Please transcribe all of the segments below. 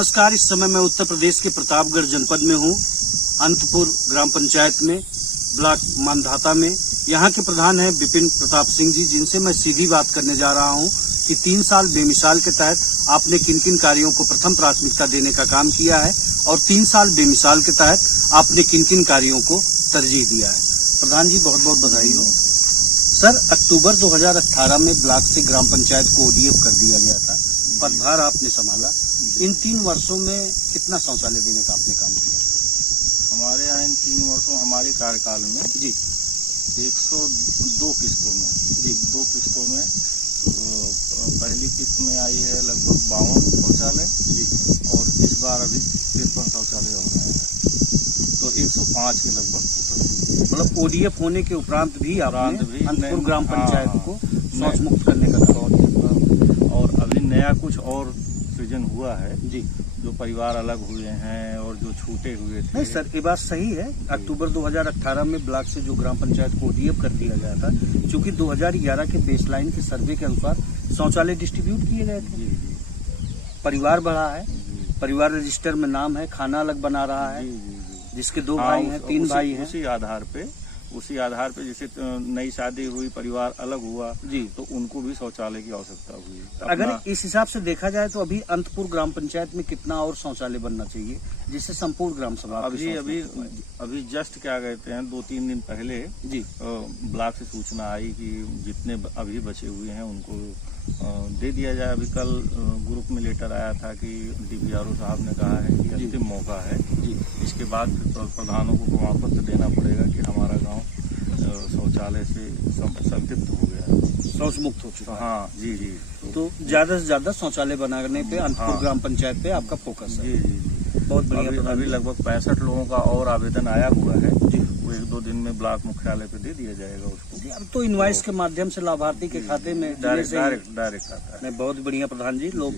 नमस्कार। इस समय मैं उत्तर प्रदेश के प्रतापगढ़ जनपद में हूँ, अंतपुर ग्राम पंचायत में, ब्लॉक मानधाता में। यहाँ के प्रधान हैं विपिन प्रताप सिंह जी, जिनसे मैं सीधी बात करने जा रहा हूँ कि 3 साल बेमिसाल के तहत आपने किन किन कार्यों को प्रथम प्राथमिकता देने का काम किया है और 3 साल बेमिसाल के तहत आपने किन किन कार्यों को तरजीह दिया है। प्रधान जी, बहुत बहुत बधाई हो। सर, अक्टूबर 2018 में ब्लॉक से ग्राम पंचायत को ODF कर दिया गया था, पदभार आपने संभाला। इन 3 वर्षों में कितना शौचालय देने का आपने काम किया? हमारे यहाँ इन 3 वर्षों हमारे कार्यकाल में जी 102 किस्तों में जी 2 किस्तों में तो पहली किस्त में आई है लगभग 52 शौचालय जी, और इस बार अभी 53 शौचालय हो रहे हैं, तो 105 के लगभग। मतलब ODF होने के उपरांत भी आपने अंतपुर ग्राम पंचायत को शौच मुक्त करने का काम, और अभी नया कुछ और सृजन हुआ है जी, जो परिवार अलग हुए हैं और जो छूटे हुए थे। नहीं सर, ये बात सही है। अक्टूबर 2018 में ब्लॉक से जो ग्राम पंचायत को ODF कर दिया गया था, क्योंकि 2011 के बेसलाइन के सर्वे के अनुसार शौचालय डिस्ट्रीब्यूट किए गए थे। परिवार बढ़ा है, परिवार रजिस्टर में नाम है, खाना अलग बना रहा है, जिसके 2 भाई हैं, 3 भाई हैं। उसी आधार पे जैसे नई शादी हुई, परिवार अलग हुआ जी, तो उनको भी शौचालय की आवश्यकता हुई। अगर इस हिसाब से देखा जाए तो अभी अंतपुर ग्राम पंचायत में कितना और शौचालय बनना चाहिए, जिससे संपूर्ण ग्राम सभा? अभी जस्ट क्या कहते हैं 2-3 दिन पहले जी ब्लॉक से सूचना आई कि जितने अभी बचे हुए हैं उनको दे दिया जाए। अभी कल ग्रुप में लेटर आया था कि DPRO साहब ने कहा है कि अंतिम मौका है जी, इसके बाद प्रधानों को प्रमाण पत्र देना पड़ेगा कि हमारा गांव शौचालय से संतृप्त हो गया, शौच मुक्त हो चुका। हाँ जी जी, तो ज्यादा से ज्यादा शौचालय बनाने पे अंतपुर ग्राम पंचायत पे आपका फोकस है। जी जी, बहुत बढ़िया। अभी लगभग 65 लोगों का और आवेदन आया हुआ है जी, वो 1-2 दिन में ब्लॉक मुख्यालय पे दे दिया जाएगा उसको। अब तो इनवॉइस के माध्यम से लाभार्थी के खाते में डायरेक्ट आता है। बहुत बढ़िया प्रधान जी, लोग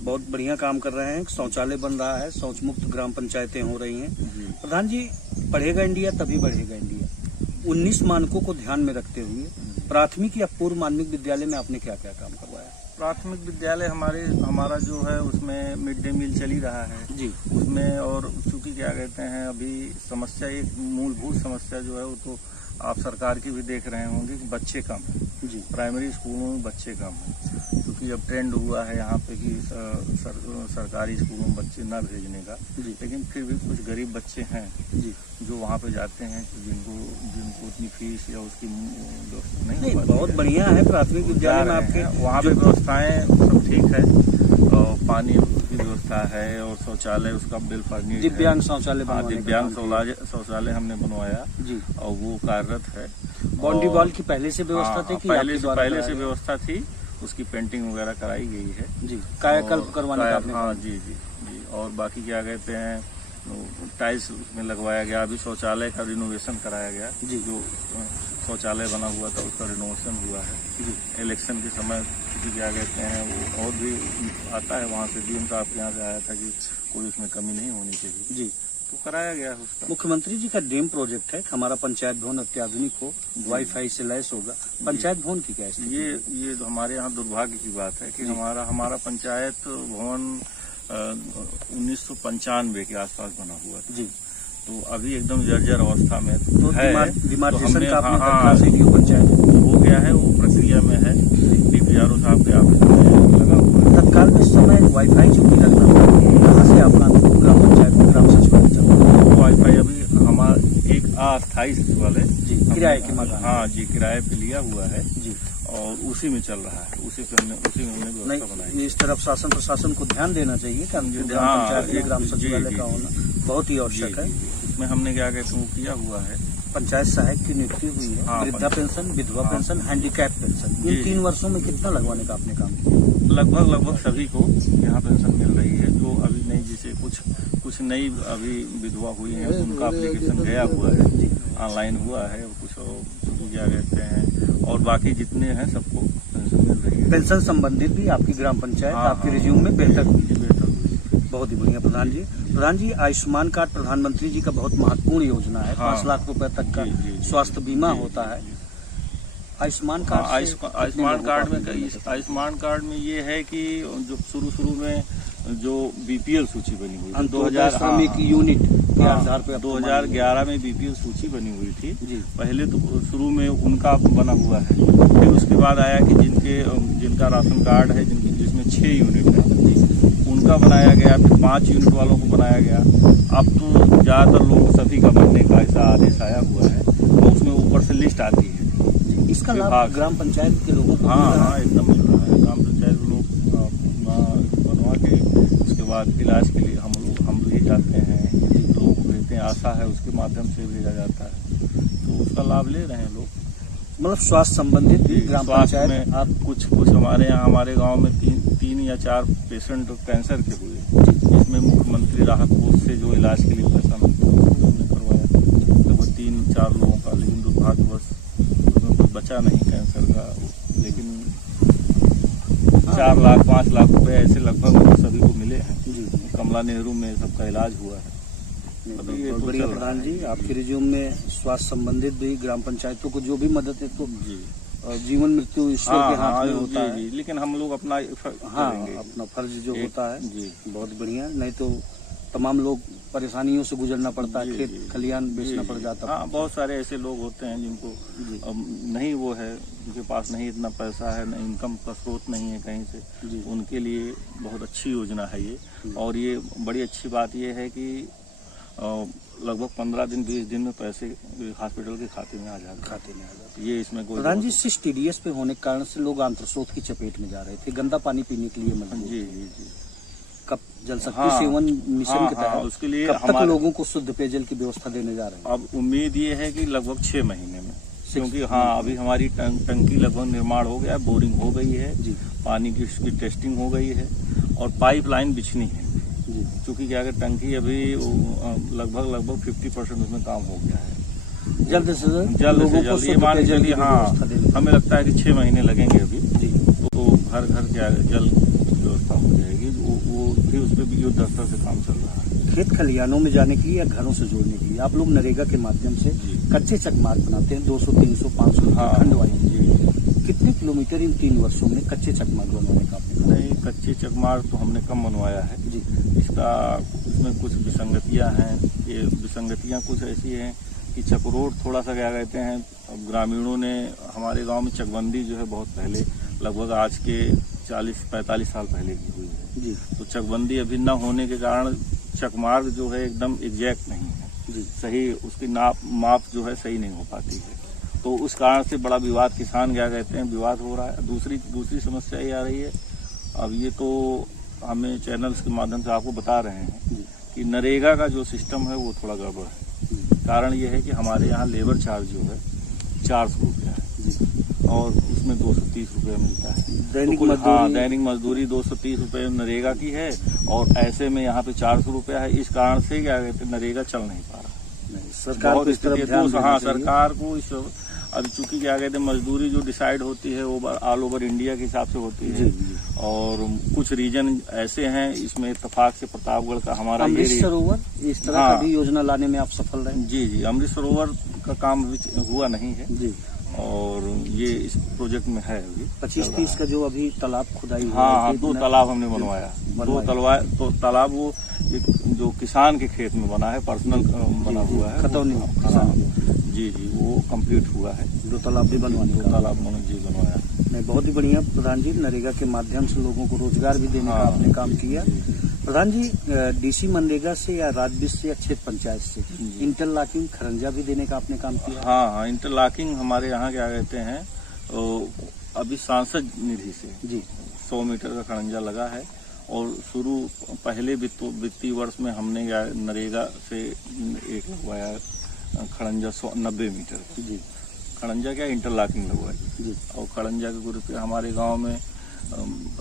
बहुत बढ़िया काम कर रहे हैं। शौचालय बन रहा है, शौच मुक्त ग्राम पंचायतें हो रही हैं। प्रधान जी, पढ़ेगा इंडिया तभी बढ़ेगा इंडिया। 19 मानकों को ध्यान में रखते हुए प्राथमिक या पूर्व माध्यमिक विद्यालय में आपने क्या क्या काम करवाया? प्राथमिक विद्यालय हमारा जो है उसमें मिड डे मील चल ही रहा है जी, उसमें। और चूंकि क्या कहते हैं अभी समस्या, एक मूलभूत समस्या जो है वो तो आप सरकार की भी देख रहे होंगे कि बच्चे कम हैं जी, प्राइमरी स्कूलों में बच्चे कम हैं, क्योंकि अब ट्रेंड हुआ है यहाँ पे कि सरकारी स्कूलों में बच्चे ना भेजने का जी, लेकिन फिर भी कुछ गरीब बच्चे हैं जी जो वहाँ पे जाते हैं, जिनको उतनी फीस या उसकी व्यवस्था नहीं हो पाती। बहुत बढ़िया है प्राथमिक विद्यालय में आपके, वहाँ पे व्यवस्थाएं सब ठीक है, और पानी की व्यवस्था है, और शौचालय उसका बिल फर्निश्ड है। दिव्यांग शौचालय, दिव्यांग शौचालय हमने बनवाया जी, और वो कार्यरत है। बाउंड्री वॉल की पहले से व्यवस्था थी कि पहले से व्यवस्था थी, उसकी पेंटिंग वगैरह कराई गई है जी, कायाकल्प करवाने का। हाँ जी जी जी, और बाकी क्या कहते हैं टाइल्स उसमें लगवाया गया। अभी शौचालय का रिनोवेशन कराया गया जी, जो शौचालय बना हुआ था उसका रिनोवेशन हुआ है जी। इलेक्शन के समय क्या कहते हैं वो और भी आता है, वहाँ से DM साहब के यहाँ से आया था कि कोई उसमें कमी नहीं होनी चाहिए जी, तो कराया गया उसका। मुख्यमंत्री जी का ड्रीम प्रोजेक्ट है हमारा पंचायत भवन अत्याधुनिक हो, वाईफाई से लैस होगा। पंचायत भवन की क्या है? ये हमारे यहाँ दुर्भाग्य की बात है कि हमारा पंचायत भवन 1995 के आसपास बना हुआ था जी, तो अभी एकदम जर्जर अवस्था में तो है। डिमार्केशन का आपने पंचायत हो गया है, वो प्रक्रिया में है, DPRO साहब के ऑफिस में लगा हुआ है। तत्काल में इस समय वाईफाई जो भी लगना है, कहाँ से आपका ग्राम पंचायत ग्राम सचिवालय चल रहा है? वाईफाई अभी हमारा एक अस्थायी सचिवालय जी, किराए के मकान, हाँ जी, किराए पे लिया हुआ है जी, और उसी में चल रहा है, उसी में हमने व्यवस्था बनाई। इस तरफ शासन प्रशासन को ध्यान देना चाहिए कि ग्राम पंचायत ग्राम सचिवालय का होना बहुत ही आवश्यक है। इसमें हमने क्या कहते हैं वो किया हुआ है, पंचायत सहायक की नियुक्ति हुई है, वृद्धा पेंशन, विधवा पेंशन, हैंडीकैप पेंशन। इन 3 वर्षों में कितना लगवाने का आपने काम किया? लगभग सभी को यहाँ पेंशन मिल रही है। जो अभी नहीं, जैसे कुछ नई अभी विधवा हुई है उनका एप्लीकेशन गया हुआ है, ऑनलाइन हुआ है, कुछ क्या कहते हैं, और बाकी जितने हैं सबको पेंशन मिल रही है। पेंशन संबंधित भी आपकी ग्राम पंचायत आपके रिज्यूम में बेहतर हुई है। बहुत ही बढ़िया प्रधान जी, आयुष्मान कार्ड प्रधानमंत्री जी का बहुत महत्वपूर्ण योजना है। 5 लाख रुपए तक का स्वास्थ्य बीमा होता है। आयुष्मान कार्ड आयुष्मान कार्ड में ये है कि जो शुरू में जो बीपीएल सूची बनी हुई थी 2000 श्रमिक यूनिट के हाँ, आधार पे 2011 में बीपीएल सूची बनी हुई थी। जी। पहले तो शुरू में उनका बना हुआ है, फिर उसके बाद आया कि जिनका राशन कार्ड है जिसमें 6 यूनिट है उनका बनाया गया, फिर 5 यूनिट वालों को बनाया गया। अब तो ज़्यादातर लोग सभी का बनने का ऐसा आदेश आया हुआ है, तो उसमें ऊपर से लिस्ट आती है। इसका लाभ ग्राम पंचायत के लोगों को हाँ एकदम मिल रहा है। ग्राम पंचायत के लोग बनवा के उसके बाद इलाज के लिए हम ले जाते हैं, लोग भेजते हैं, आशा है उसके माध्यम से भेजा जाता है, तो उसका लाभ ले रहे हैं लोग। मतलब स्वास्थ्य संबंधित ग्राम पंचायत में आप कुछ हमारे गांव में 3 या 4 पेशेंट कैंसर के हुए, जिसमें मुख्यमंत्री राहत कोष से जो इलाज के लिए पैसा मिलता है वो हमने करवाया। लगभग 3-4 लोगों का, लेकिन दुर्भाग्यवश उसमें कोई बचा नहीं कैंसर का। लेकिन 4 लाख 5 लाख रुपए ऐसे लगभग सभी को मिले हैं। कमला नेहरू में सबका इलाज हुआ है। बहुत बढ़िया प्रधान जी, आपके रिज्यूम में स्वास्थ्य संबंधित भी ग्राम पंचायतों को जो भी मदद है तो जीवन मृत्यु ईश्वर के हाथ में होता है, लेकिन हम लोग अपना अपना फर्ज जो होता है जी बहुत बढ़िया। नहीं तो तमाम लोग परेशानियों से गुजरना पड़ता है, खेत खलियान बेचना पड़ जाता है। हाँ, बहुत सारे ऐसे लोग होते हैं जिनको नहीं वो है, उनके पास नहीं इतना पैसा है, न इनकम का स्रोत नहीं है कहीं से, उनके लिए बहुत अच्छी योजना है ये। और ये बड़ी अच्छी बात ये है कि लगभग 15 दिन 20 दिन में पैसे हॉस्पिटल के खाते में आ जाते। ये इसमें कोई प्रधान जी सिर्फ TDS पे होने के कारण से लोग आंत्रशोथ की चपेट में जा रहे थे, गंदा पानी पीने के लिए मजबूर। जी। कब जल शक्ति सेवन मिशन के तहत उसके लिए कब तक लोगों को शुद्ध पेयजल की व्यवस्था देने जा रहे हैं? अब उम्मीद ये है कि लगभग 6 महीने में, क्योंकि अभी हमारी टंकी लगभग निर्माण हो गया, बोरिंग हो गई है जी, पानी की उसकी टेस्टिंग हो गई है और पाइपलाइन बिछनी है। क्योंकि क्या है, टंकी अभी लगभग 50% उसमें काम हो गया है। जल्द से जल्द ये मान के चलिए। हाँ, हमें लगता है कि 6 महीने लगेंगे अभी, तो घर क्या जल व्यवस्था हो जाएगी। वो भी उस पर भी युद्ध स्तर से काम चल रहा है। खेत खलियानों में जाने के लिए या घरों से जोड़ने के लिए आप लोग नरेगा के माध्यम से कच्चे चकमार्ग बनाते हैं, 200, 300, 500 खंड वाइज। कितने किलोमीटर इन 3 वर्षों में कच्चे चकमार्ग बनवाने का आपने? नहीं, कच्चे चकमार्ग तो हमने कम बनवाया है जी। इसमें कुछ विसंगतियां हैं। ये विसंगतियां कुछ ऐसी हैं कि चकरोड थोड़ा सा क्या कहते हैं, ग्रामीणों ने हमारे गांव में चकबंदी जो है बहुत पहले, लगभग आज के 40-45 साल पहले की हुई है जी। तो चकबंदी अभी न होने के कारण चकमार्ग जो है एकदम एग्जैक्ट नहीं है जी, सही उसकी माप जो है सही नहीं हो पाती है। तो उस कारण से बड़ा विवाद, किसान क्या कहते हैं, विवाद हो रहा है। दूसरी समस्या ये आ रही है, अब ये तो हमें चैनल्स के माध्यम से आपको बता रहे हैं कि नरेगा का जो सिस्टम है वो थोड़ा गड़बड़ है। कारण ये है कि हमारे यहाँ लेबर चार्ज जो है 400 रुपया है और उसमें 230 रुपये मिलता है। दैनिक मजदूरी 230 रुपये नरेगा की है और ऐसे में यहाँ पे 400 रुपया है। इस कारण से क्या कहते हैं, नरेगा चल नहीं पा रहा। सरकार को इस अब चूंकि क्या कहते हैं, मजदूरी जो डिसाइड होती है वो ऑल ओवर इंडिया के हिसाब से होती है और कुछ रीजन ऐसे हैं, इसमें इत्तेफाक से प्रतापगढ़ का हमारा अमृत सरोवर इस तरह का भी योजना लाने में आप सफल रहे? जी, अमृत सरोवर का काम हुआ नहीं है जी, और ये इस प्रोजेक्ट में है अभी 25-30 का जो अभी तालाब खुदाई हुआ। हाँ, 2 तालाब हमने बनवाया। 2 तालाब वो जो किसान के खेत में बना है, पर्सनल बना हुआ है, खतौनी जी, वो कंप्लीट हुआ है। 2 तालाब भी बनवाने, 2 तालाब जी बनवाया। नहीं, बहुत ही बढ़िया प्रधान जी, नरेगा के माध्यम से लोगों को रोजगार भी देने का आपने काम किया। प्रधान जी, DC मनरेगा से या राज्य से या क्षेत्र पंचायत से इंटरलॉकिंग खरंजा भी देने का आपने काम किया? हाँ, इंटरलॉकिंग हमारे यहाँ क्या कहते हैं, अभी सांसद निधि से जी 100 मीटर का खरंजा लगा है और शुरू पहले वित्तीय वर्ष में हमने नरेगा से एक लगवाया खड़ंजा 90 मीटर जी। खड़ंजा क्या इंटरलॉकिंग लगवाई जी, और खड़ंजा के गुरु पे हमारे गांव में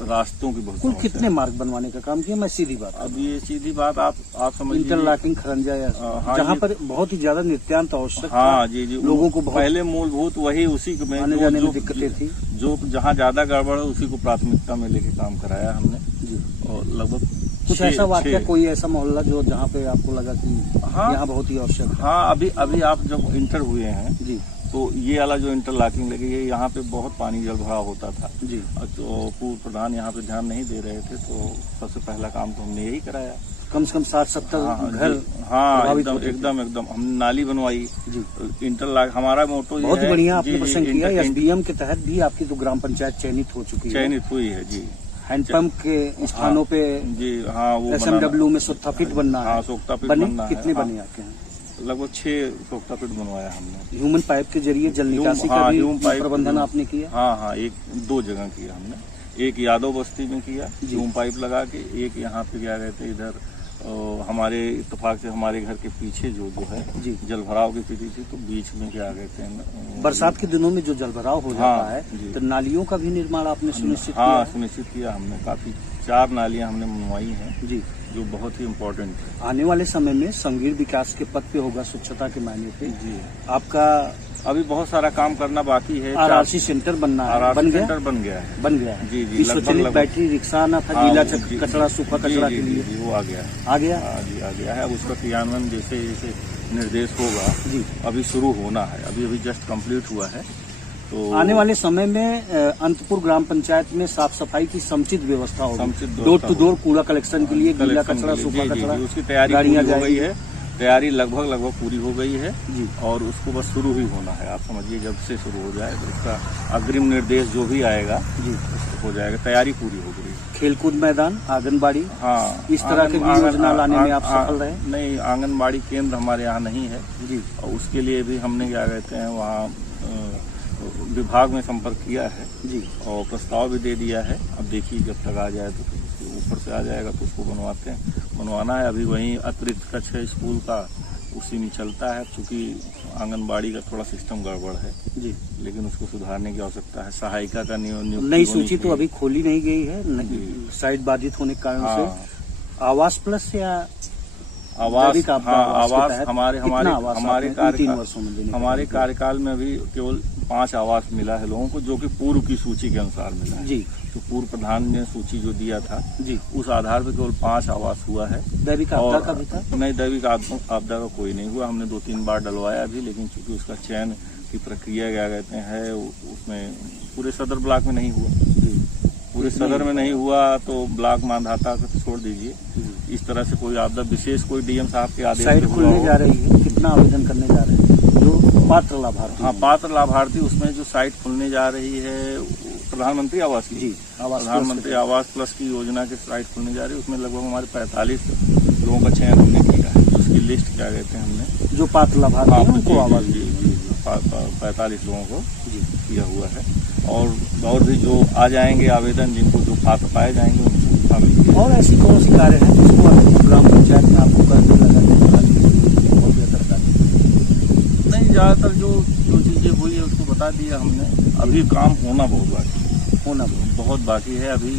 रास्तों की बहुत कुल कितने मार्ग बनवाने का काम किया? मैं सीधी बात, अब ये सीधी बात आप समझिए, इंटरलॉकिंग खड़ंजा या जहाँ पर बहुत ही ज्यादा नित्यांत आवश्यक। हाँ जी, लोगों को पहले मूलभूत वही उसी में आने जाने में दिक्कतें थी, जो जहाँ ज्यादा गड़बड़ है उसी को प्राथमिकता में लेके काम कराया हमने जी। और लगभग कुछ ऐसा वाक्य, कोई ऐसा मोहल्ला जो जहाँ पे आपको लगा कि यहाँ बहुत ही आवश्यक? हाँ, अभी आप जब इंटर हुए हैं जी, तो ये वाला जो इंटरलॉकिंग लगी है, यहाँ पे बहुत पानी जल भराव होता था जी। तो पूर्व प्रधान यहाँ पे ध्यान नहीं दे रहे थे, तो सबसे पहला काम तो हमने यही कराया। कम से कम 60-70 घर हाँ, प्रभावित एकदम होते थे। एकदम हमने नाली बनवाई जी। इंटरलॉक। हमारा मोटो ये बहुत है, बढ़िया आपने जी, प्रश्न किया। इंटर- एसडीएम के तहत भी आपकी तो ग्राम पंचायत चयनित हो चुकी है, चयनित हुई है जी। हैंडपंप के स्थानों पे जी हाँ, वो SMW में सोक्तापिट बनना है। हाँ, सोक्तापिट बने बनना है। कितने हाँ, बने आपके यहाँ? लगभग 6 सोक्तापिट बनवाया हमने। ह्यूमन पाइप के जरिए जल निकासी का हाँ, भी ह्यूमन पाइप प्रबंधन आपने किया? हाँ, 1-2 जगह किया हमने। एक यादव बस्ती में किया ह्यूमन पाइप लगा के, एक यहाँ पे क्या कहते हैं इधर हमारे इत्तेफाक से हमारे घर के पीछे जो है जी जल भराव की स्थिति थी, तो बीच में क्या कहते हैं बरसात के दिनों में जो जल भराव हो जाता है, जी। तो नालियों का भी निर्माण आपने सुनिश्चित किया हाँ, है? सुनिश्चित किया हमने। काफी 4 नालियां हमने बनवाई हैं जी। जो बहुत ही इम्पोर्टेंट है। आने वाले समय में संगीर विकास के पद पे होगा स्वच्छता के मायने पे। जी, आपका अभी बहुत सारा काम करना बाकी है। RRC सेंटर बनना है, बन गया? सेंटर बन गया है। बन गया है। जी, जी, कि लगभग- स्वचालित लगभग। बैटरी रिक्शा आना था, हाँ, गीला जी, कचरा सूखा कचरा जी, के जी, लिए जी, वो आ गया है। आ गया। हाँ जी, आ गया है। अब उसका क्रियान्वयन जैसे जैसे निर्देश होगा जी। अभी शुरू होना है, अभी जस्ट कंप्लीट हुआ है। तो आने वाले समय में अंतपुर ग्राम पंचायत में साफ सफाई की समुचित व्यवस्था होगी। समुचित व्यवस्था डोर टू डोर कूड़ा कलेक्शन के लिए, गीला कलेक्शन कचरा के लिए। सूखा जी, जी, कचरा जी, उसकी तैयारी गाड़ियां पूरी हो गई जाएगी। है। तैयारी लगभग पूरी हो गई है जी। और उसको बस शुरू ही होना है। आप समझिए जब से शुरू हो जाए तो उसका अग्रिम निर्देश जो भी आएगा जी हो जाएगा। तैयारी पूरी हो गई। खेलकूद मैदान, आंगनबाड़ी, हाँ, इस तरह की भी योजना लाने में आप सफल रहे? नहीं, आंगनबाड़ी केंद्र हमारे यहाँ नहीं है जी। और उसके लिए भी हमने क्या कहते हैं वहाँ विभाग में संपर्क किया है जी। और प्रस्ताव भी दे दिया है। अब देखिए जब तक आ जाए तो उसके ऊपर से आ जाएगा तो उसको बनवाना है। अभी वहीं अतिरिक्त कक्ष है स्कूल का, उसी में चलता है। चूंकि आंगनबाड़ी का थोड़ा सिस्टम गड़बड़ है जी, लेकिन उसको सुधारने की आवश्यकता है। सहायिका का नियुक्ति नई होनी सूची तो चाहिए। अभी खोली नहीं गई है, जी। साइट बाधित होने के कारण हाँ, से। आवास प्लस या आवास, जैविक आपदा हाँ, आवास के आवास तहत हमारे कितना हमारे आवास हमारे आपने इन 3 वर्षों में देने का हमारे प्रयास कार्यकाल में अभी केवल 5 आवास मिला है लोगों को, जो कि पूर्व की सूची के अनुसार मिला है। जी। तो पूर्व प्रधान ने सूची जो दिया था जी, उस आधार पर केवल 5 आवास हुआ है। दैविक आपदा का भी था? नहीं, दैविक आपदा का कोई नहीं हुआ। हमने 2-3 बार डलवाया भी, लेकिन चूंकि उसका चयन की प्रक्रिया क्या कहते हैं उसमें पूरे सदर ब्लॉक में नहीं हुआ। पूरे सदर में नहीं हुआ तो ब्लॉक मानधाता को छोड़ दीजिए। इस तरह से कोई आपदा विशेष कोई डीएम साहब के आदेश साइट से हुआ खुलने हो। जा रही है, कितना आवेदन करने जा रहे हैं जो पात्र लाभार्थी? हाँ, पात्र लाभार्थी उसमें जो साइट खुलने जा रही है प्रधानमंत्री आवास की। जी, आवास प्रधानमंत्री आवास प्लस की योजना की साइट खुलने जा रही है। उसमें लगभग हमारे 45 लोगों का चयन हमने किया है। उसकी लिस्ट क्या कहते हैं हमने, जो पात्र लाभार्थी हैं उनको आवास दी। 45 लोगों को किया हुआ है। और भी जो आ जाएंगे आवेदन, जिनको जो पात्र पाए जाएंगे उनको शामिल किया। और ऐसी कौन सी कार्य है जिसको आप ग्राम पंचायत में आपको करने लगा और बेहतर कार्य? नहीं, ज्यादातर जो चीजें हुई है उसको बता दिया हमने। अभी काम होना बहुत बाकी है, बहुत बाकी है। अभी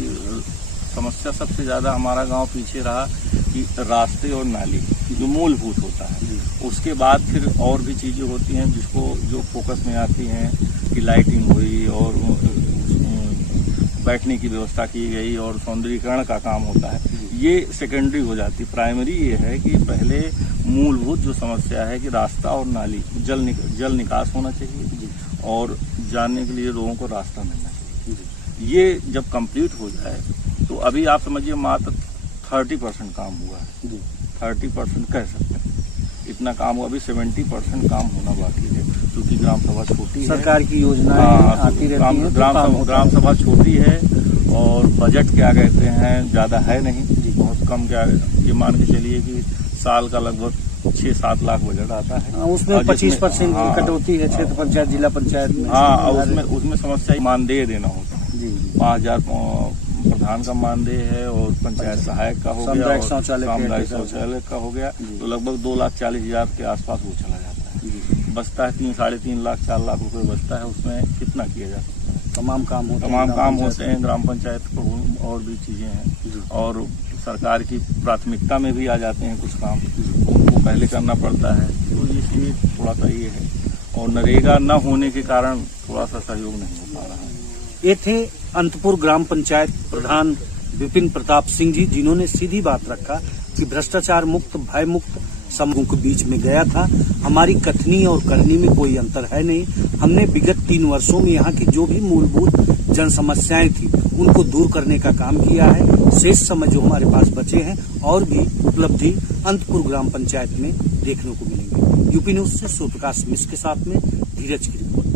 समस्या सबसे ज्यादा हमारा गांव पीछे रहा कि रास्ते और नाली जो मूलभूत होता है। उसके बाद फिर और भी चीजें होती हैं जो फोकस में आती हैं कि लाइटिंग हुई और बैठने की व्यवस्था की गई और सौंदर्यीकरण का काम होता है। ये सेकेंडरी हो जाती। प्राइमरी ये है कि पहले मूलभूत जो समस्या है कि रास्ता और नाली, जल निकास होना चाहिए और जाने के लिए लोगों को रास्ता मिलना चाहिए। ये जब कंप्लीट हो जाए तो अभी आप समझिए मात्र 30% काम हुआ है। 30% कह सकते हैं इतना काम हुआ। अभी 70% काम होना बाकी है, क्योंकि ग्राम सभा छोटी है। सरकार की योजनाएं आती रहती हैं, ग्राम सभा छोटी है और बजट क्या कहते हैं ज्यादा है नहीं, बहुत कम। क्या ये मान के चलिए कि साल का लगभग 6-7 लाख बजट आता है। उसमें 25% की कटौती है क्षेत्र पंचायत जिला पंचायत में। हाँ, उसमें समस्या मानदेय देना होता है। 5,000 प्रधान का मानदेय है और पंचायत सहायक का हो गया, सामुदायिक शौचालय का हो गया, तो लगभग 2,40,000 के आसपास वो चला जाता है। बचता है 3-3.5 लाख 4 लाख रुपए बचता है। उसमें कितना किया जा सकता है? तमाम काम होते हैं ग्राम पंचायत को। और भी चीजें हैं और सरकार की प्राथमिकता में भी आ जाते हैं कुछ काम, उनको पहले करना पड़ता है। तो इसलिए थोड़ा सा ये है। और नरेगा न होने के कारण थोड़ा सा सहयोग नहीं हो पा रहा है। ये थे अंतपुर ग्राम पंचायत प्रधान विपिन प्रताप सिंह जी, जिन्होंने सीधी बात रखा कि भ्रष्टाचार मुक्त, भय मुक्त, समूह के बीच में गया था। हमारी कथनी और करनी में कोई अंतर है नहीं। हमने विगत 3 वर्षों में यहाँ की जो भी मूलभूत जन समस्याएं थी उनको दूर करने का काम किया है। शेष समय जो हमारे पास बचे हैं और भी उपलब्धि अंतपुर ग्राम पंचायत में देखने को मिलेंगे। यूपी न्यूज से सूर्यप्रकाश मिश्र के साथ में धीरज की रिपोर्ट।